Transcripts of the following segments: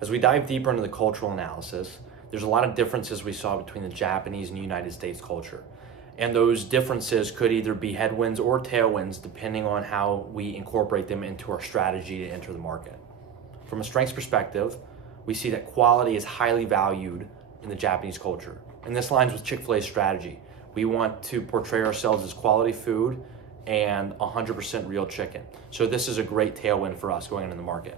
As we dive deeper into the cultural analysis, there's a lot of differences we saw between the Japanese and United States culture. And those differences could either be headwinds or tailwinds depending on how we incorporate them into our strategy to enter the market. From a strengths perspective, we see that quality is highly valued in the Japanese culture. And this aligns with Chick-fil-A's strategy. We want to portray ourselves as quality food and 100% real chicken. So this is a great tailwind for us going into the market.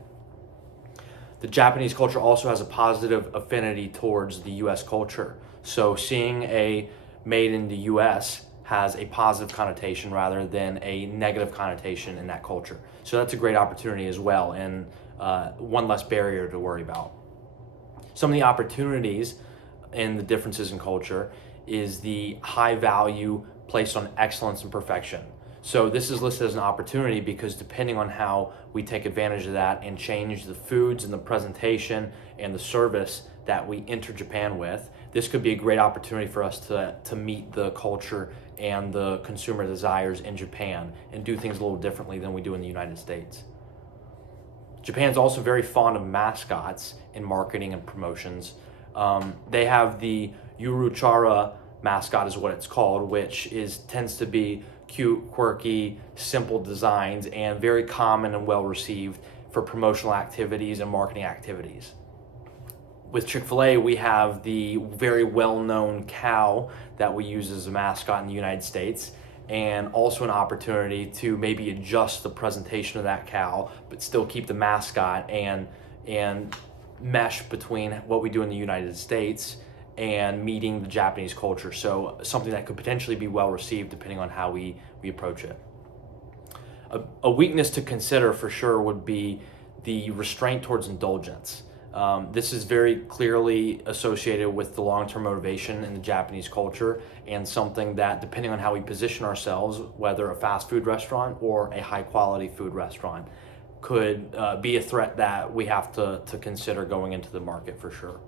The Japanese culture also has a positive affinity towards the US culture. So seeing a made in the US has a positive connotation rather than a negative connotation in that culture. So that's a great opportunity as well, and one less barrier to worry about. Some of the opportunities in the differences in culture is the high value placed on excellence and perfection. So this is listed as an opportunity because depending on how we take advantage of that and change the foods and the presentation and the service that we enter Japan with, this could be a great opportunity for us to meet the culture and the consumer desires in Japan and do things a little differently than we do in the United States. Japan's also very fond of mascots in marketing and promotions. They have the Uruchara mascot is what it's called, which tends to be cute, quirky, simple designs and very common and well received for promotional activities and marketing activities. With Chick-fil-A, we have the very well-known cow that we use as a mascot in the United States, and also an opportunity to maybe adjust the presentation of that cow, but still keep the mascot and mesh between what we do in the United States and meeting the Japanese culture. So something that could potentially be well received depending on how we approach it. A weakness to consider for sure would be the restraint towards indulgence. This is very clearly associated with the long-term motivation in the Japanese culture, and something that, depending on how we position ourselves, whether a fast food restaurant or a high-quality food restaurant, could be a threat that we have to consider going into the market for sure.